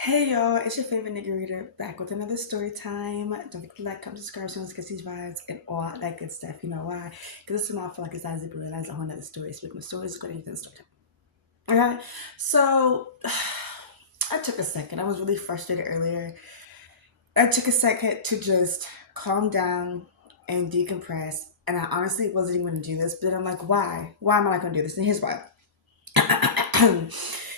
Hey y'all, it's your favorite nigga reader back with another story time. Don't forget to like, comment, subscribe, so you get these vibes and all that good stuff. You know why? Because this one I feel like it's not zipper realize a whole nother story. Speaking of stories, it's going to get into the story time. Okay, so I took a second. I was really frustrated earlier. I took a second to just calm down and decompress. And I honestly wasn't even going to do this, but then I'm like, why? Why am I not going to do this? And here's why.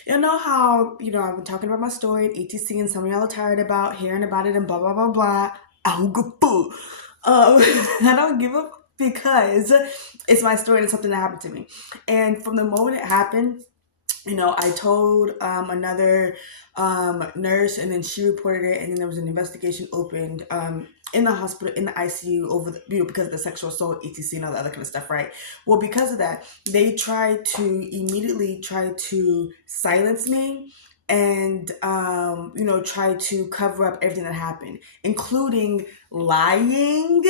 You know how, I've been talking about my story at ETC and some of y'all are tired about hearing about it and blah, blah, blah, blah. I don't give a fuck. I don't give a fuck because it's my story and it's something that happened to me. And from the moment it happened, I told another nurse, and then she reported it, and then there was an investigation opened in the hospital, in the ICU, over because of the sexual assault, etc., and all the other kind of stuff, right? Well, because of that, they tried to immediately try to silence me and try to cover up everything that happened, including lying.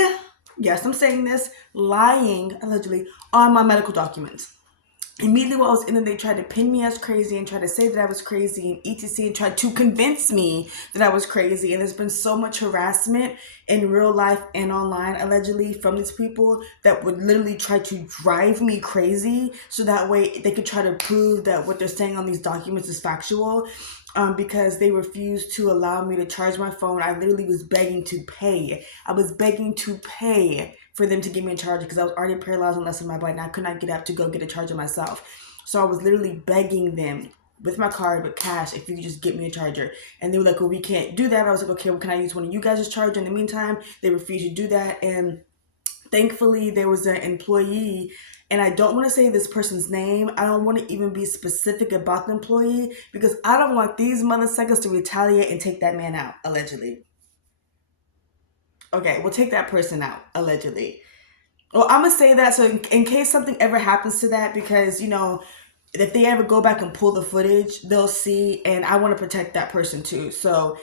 Yes, I'm saying this, lying allegedly on my medical documents. Immediately while I was in there, they tried to pin me as crazy and try to say that I was crazy and etc. and tried to convince me that I was crazy. And there's been so much harassment in real life and online, allegedly, from these people that would literally try to drive me crazy so that way they could try to prove that what they're saying on these documents is factual. Because they refused to allow me to charge my phone. I literally was begging to pay. I was begging to pay for them to give me a charger because I was already paralyzed on less of my body and I could not get up to go get a charger myself. So I was literally begging them with my card, with cash, if you could just get me a charger. And they were like, well, we can't do that. I was like, okay, well, can I use one of you guys' charger? In the meantime, they refused to do that. And thankfully, there was an employee, and I don't want to say this person's name. I don't want to even be specific about the employee because I don't want these motherfuckers to retaliate and take that man out, allegedly. Okay, we'll take that person out, allegedly. Well, I'm gonna say that so in case something ever happens to that, because if they ever go back and pull the footage, they'll see, and I want to protect that person too. So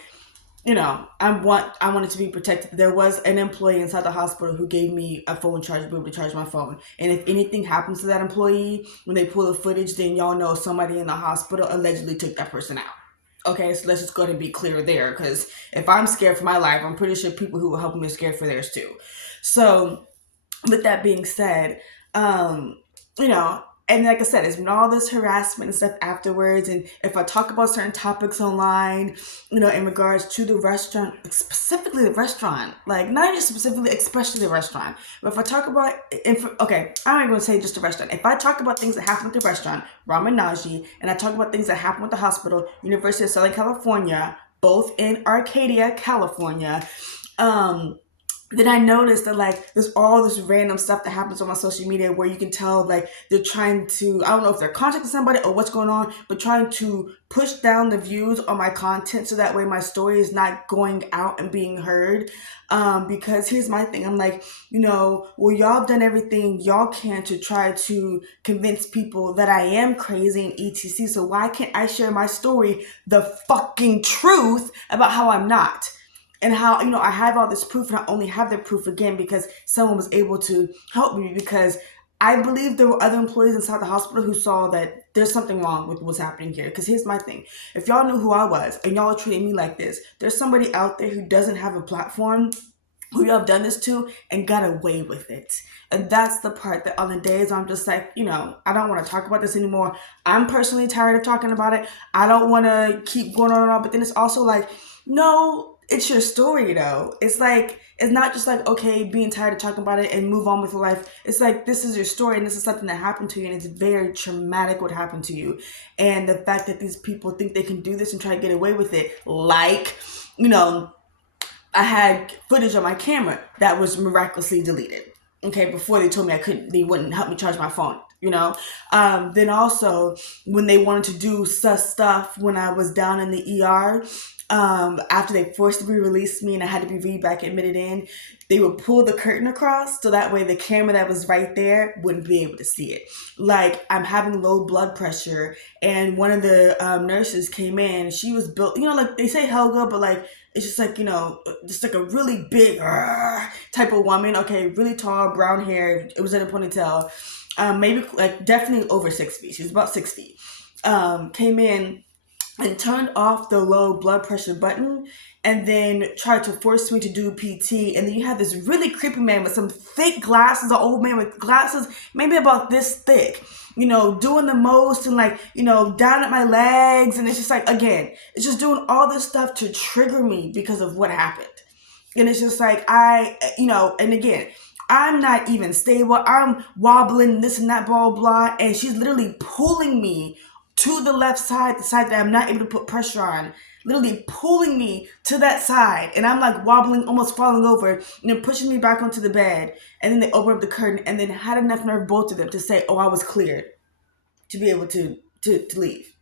I wanted to be protected. There was an employee inside the hospital who gave me a phone charger to be able to charge my phone. And if anything happens to that employee, when they pull the footage, then y'all know somebody in the hospital allegedly took that person out. Okay, so let's just go ahead and be clear there, because if I'm scared for my life, I'm pretty sure people who will help me are scared for theirs too. So with that being said, um, you know, and like I said, it's been all this harassment and stuff afterwards. And if I talk about certain topics online, in regards to the restaurant, specifically the restaurant, like not even specifically, especially the restaurant, but if I talk about, okay, I'm not going to say just the restaurant. If I talk about things that happen at the restaurant, ramen naji, and I talk about things that happen with the hospital, University of Southern California, both in Arcadia, California, then I noticed that like there's all this random stuff that happens on my social media where you can tell like they're trying to, I don't know if they're contacting somebody or what's going on, but trying to push down the views on my content so that way my story is not going out and being heard. Because here's my thing, I'm like, well, y'all have done everything y'all can to try to convince people that I am crazy and etc. So why can't I share my story, the fucking truth about how I'm not? And how, I have all this proof, and I only have the proof again because someone was able to help me, because I believe there were other employees inside the hospital who saw that there's something wrong with what's happening here. Because here's my thing. If y'all knew who I was and y'all are treating me like this, there's somebody out there who doesn't have a platform who y'all have done this to and got away with it. And that's the part that on the days I'm just like, I don't want to talk about this anymore. I'm personally tired of talking about it. I don't want to keep going on and on. But then it's also like, no, it's your story though. It's like, it's not just like, okay, being tired of talking about it and move on with your life. It's like, this is your story and this is something that happened to you, and it's very traumatic what happened to you. And the fact that these people think they can do this and try to get away with it, like, I had footage on my camera that was miraculously deleted. Okay, before they told me they wouldn't help me charge my phone. Then also when they wanted to do sus stuff when I was down in the ER, after they forcibly released me and I had to be back admitted in, they would pull the curtain across so that way the camera that was right there wouldn't be able to see it. Like, I'm having low blood pressure, and one of the nurses came in. She was built, like they say Helga, but like it's just like, just like a really big type of woman. Okay, really tall, brown hair. It was in a ponytail. Maybe like definitely over 6 feet. She was about 6 feet. Came in and turned off the low blood pressure button, and then tried to force me to do PT. And then you have this really creepy man with some thick glasses, an old man with glasses maybe about this thick, doing the most, and like, down at my legs. And it's just like, again, it's just doing all this stuff to trigger me because of what happened. And it's just like, and again, I'm not even stable. I'm wobbling, this and that, blah, blah. And she's literally pulling me to the left side, the side that I'm not able to put pressure on, literally pulling me to that side. And I'm like wobbling, almost falling over, and then pushing me back onto the bed. And then they open up the curtain, and then had enough nerve, both of them, to say, oh, I was cleared to be able to leave.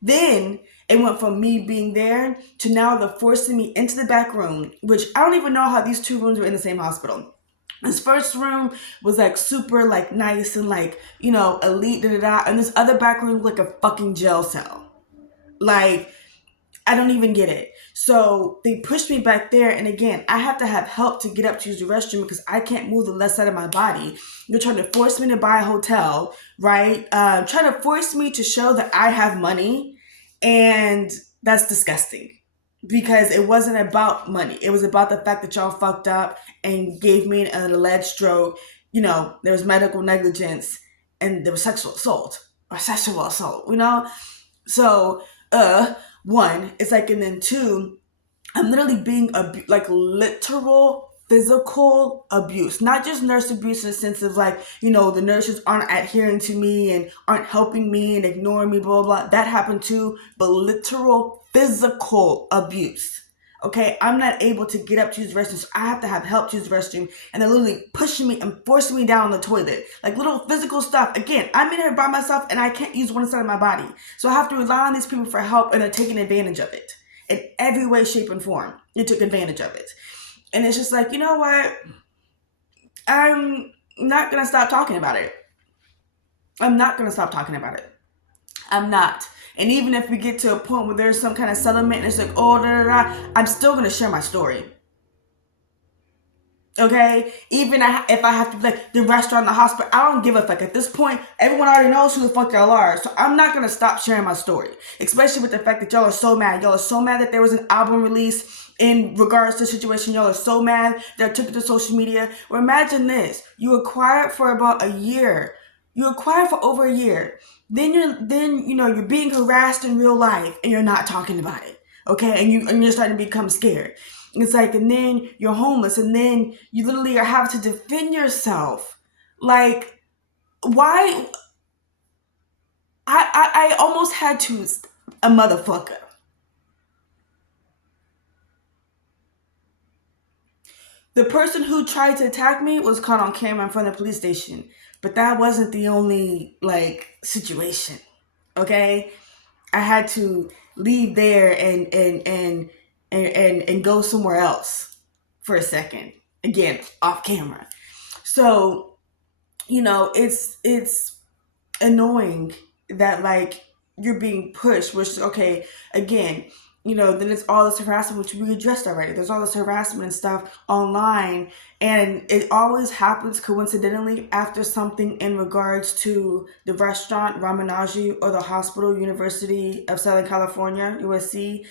Then it went from me being there to now they're forcing me into the back room, which I don't even know how these two rooms were in the same hospital. This first room was like super like nice and like, elite, and this other back room was like a fucking jail cell. Like, I don't even get it. So they pushed me back there, and again, I have to have help to get up to use the restroom because I can't move the left side of my body. You're trying to force me to buy a hotel, right? Trying to force me to show that I have money, and that's disgusting because it wasn't about money. It was about the fact that y'all fucked up and gave me an alleged stroke. There was medical negligence, and there was sexual assault. So, one, it's like, and then two, I'm literally being like literal physical abuse, not just nurse abuse in the sense of like, the nurses aren't adhering to me and aren't helping me and ignoring me, blah, blah, blah. That happened too, but literal physical abuse. Okay, I'm not able to get up to use the restroom, so I have to have help to use the restroom, and they're literally pushing me and forcing me down the toilet. Like little physical stuff. Again, I'm in here by myself, and I can't use one side of my body. So I have to rely on these people for help, and they're taking advantage of it. In every way, shape, and form, they took advantage of it. And it's just like, you know what? I'm not going to stop talking about it. I'm not going to stop talking about it. I'm not. And even if we get to a point where there's some kind of settlement and it's like, oh, da, da, da, I'm still going to share my story. Okay? Even if I have to be like the restaurant, the hospital, I don't give a fuck. At this point, everyone already knows who the fuck y'all are. So I'm not going to stop sharing my story. Especially with the fact that y'all are so mad. Y'all are so mad that there was an album release in regards to the situation. Y'all are so mad that I took it to social media. Well, imagine this. You were quiet for about a year. You were quiet for over a year. Then you're being harassed in real life and you're not talking about it. Okay? And you're starting to become scared. It's like, and then you're homeless, and then you literally have to defend yourself. Like, why? I almost had to a motherfucker. The person who tried to attack me was caught on camera in front of the police station, but that wasn't the only situation. Okay, I had to leave there and go somewhere else for a second. Again, off camera. So, it's annoying that you're being pushed, which, okay, again, then it's all this harassment, which we addressed already. There's all this harassment and stuff online, and it always happens coincidentally after something in regards to the restaurant, Ramenaji, or the hospital, University of Southern California, USC,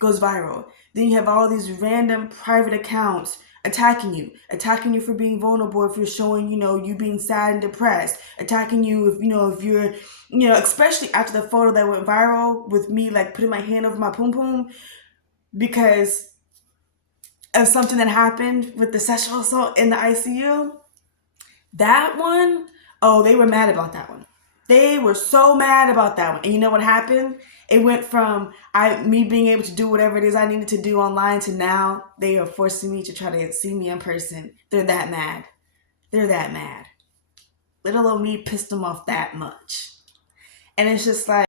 goes viral. Then you have all these random private accounts attacking you for being vulnerable, if you're showing, you being sad and depressed, attacking you if you're, especially after the photo that went viral with me putting my hand over my pum pum because of something that happened with the sexual assault in the ICU. That one, oh, they were mad about that one. They were so mad about that one. And you know what happened? It went from me being able to do whatever it is I needed to do online to now they are forcing me to try to see me in person. They're that mad. They're that mad. Little old me pissed them off that much. And it's just like,